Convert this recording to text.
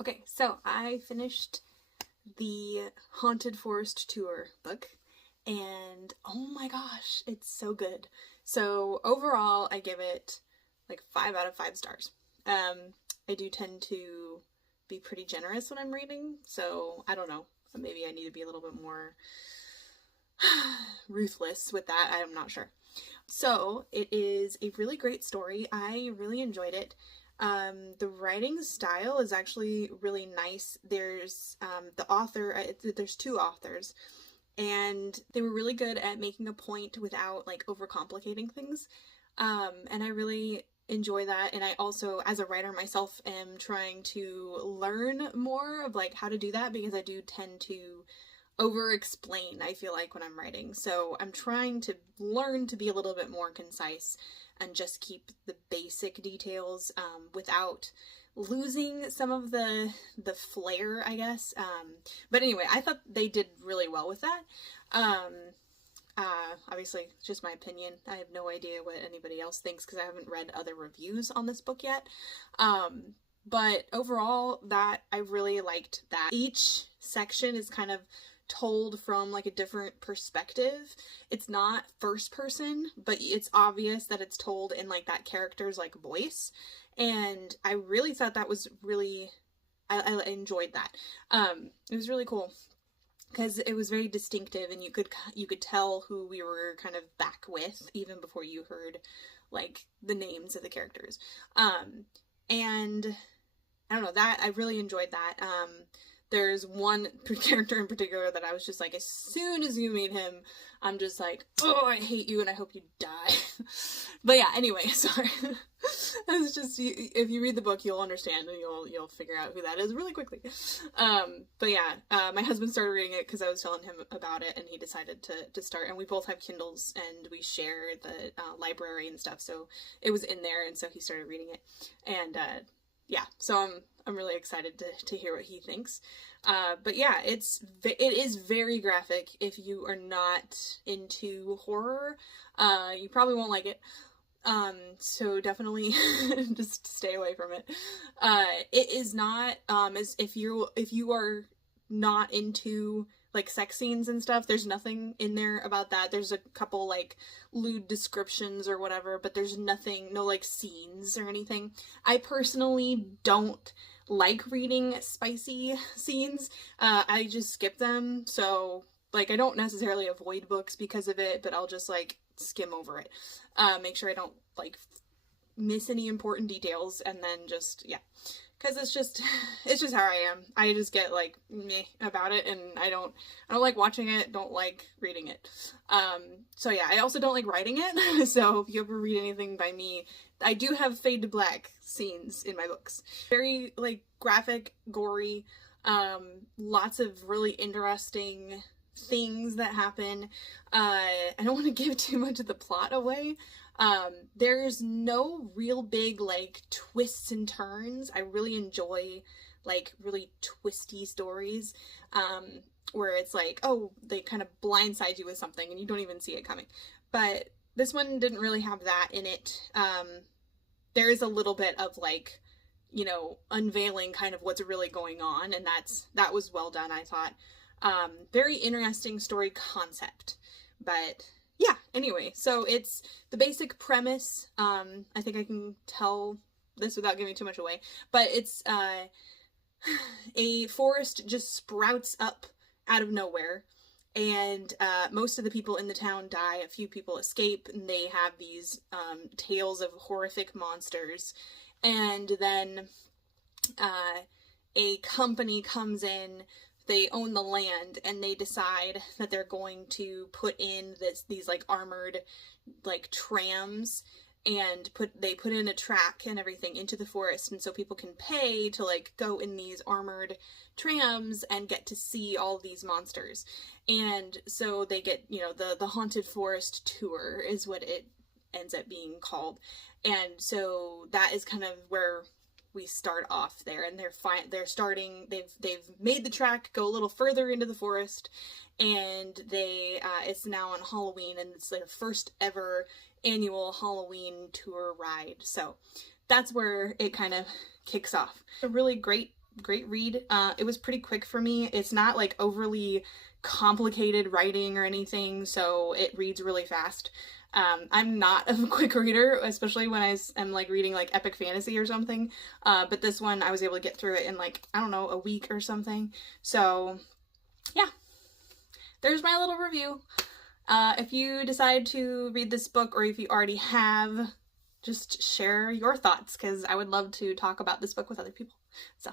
Okay, so I finished the Haunted Forest Tour book, and oh my gosh, it's so good. So overall, I give it like 5 out of 5 stars. I do tend to be pretty generous when I'm reading, so I don't know. Maybe I need to be a little bit more ruthless with that. I'm not sure. So it is a really great story. I really enjoyed it. The writing style is actually really nice. There's the author, there's two authors, and they were really good at making a point without like overcomplicating things. And I really enjoy that. And I also, as a writer myself, am trying to learn more of like how to do that because I do tend to over explain, I feel like, when I'm writing. So I'm trying to learn to be a little bit more concise and just keep the basic details without losing some of the flair, I guess. But anyway, I thought they did really well with that. Obviously, it's just my opinion. I have no idea what anybody else thinks because I haven't read other reviews on this book yet. But overall, that I really liked that. Each section is kind of told from like a different perspective. It's not first person, but it's obvious that it's told in like that character's like voice. And I really thought that was really, I enjoyed that. It was really cool because it was very distinctive, and you could tell who we were kind of back with even before you heard like the names of the characters. And I don't know, that I really enjoyed that. There's one character in particular that I was just like, as soon as you meet him, I'm just like, oh, I hate you and I hope you die. But yeah, anyway, sorry. It's just, if you read the book, you'll understand and you'll figure out who that is really quickly. But yeah, my husband started reading it because I was telling him about it, and he decided to start. And we both have Kindles, and we share the library and stuff, so it was in there, and so he started reading it. And yeah, so I'm really excited to hear what he thinks. But yeah, it is very graphic. If you are not into horror, you probably won't like it. So definitely just stay away from it. It is not as if you are not into like sex scenes and stuff, there's nothing in there about that. There's a couple like lewd descriptions or whatever, but there's nothing, no like scenes or anything. I personally don't like reading spicy scenes. I just skip them. So like I don't necessarily avoid books because of it, but I'll just like skim over it. Make sure I don't like miss any important details, and then just, yeah. Because it's just how I am. I just get like meh about it, and I don't like watching it, don't like reading it. So yeah, I also don't like writing it. So if you ever read anything by me, I do have fade to black scenes in my books. Very like graphic, gory, lots of really interesting things that happen. I don't want to give too much of the plot away. There's no real big like twists and turns. I really enjoy like really twisty stories where it's like, oh, they kind of blindside you with something and you don't even see it coming. But this one didn't really have that in it. There is a little bit of like, you know, unveiling kind of what's really going on, and that was well done, I thought. Very interesting story concept. But yeah, anyway, so it's the basic premise. I think I can tell this without giving too much away, but it's a forest just sprouts up out of nowhere, and most of the people in the town die. A few people escape, and they have these tales of horrific monsters. And then a company comes in. They own the land, and they decide that they're going to put in these like armored like trams, and they put in a track and everything into the forest, and so people can pay to like go in these armored trams and get to see all these monsters. And so they get, you know, the Haunted Forest Tour is what it ends up being called. And so that is kind of where we start off there, and they've made the track go a little further into the forest, and it's now on Halloween, and it's their first ever annual Halloween tour ride. So that's where it kind of kicks off. A really great great read. It was pretty quick for me. It's not like overly complicated writing or anything, so it reads really fast. I'm not a quick reader, especially when I'm like reading like epic fantasy or something. But this one I was able to get through it in like, I don't know, a week or something. So yeah, there's my little review. If you decide to read this book, or if you already have, just share your thoughts, because I would love to talk about this book with other people. So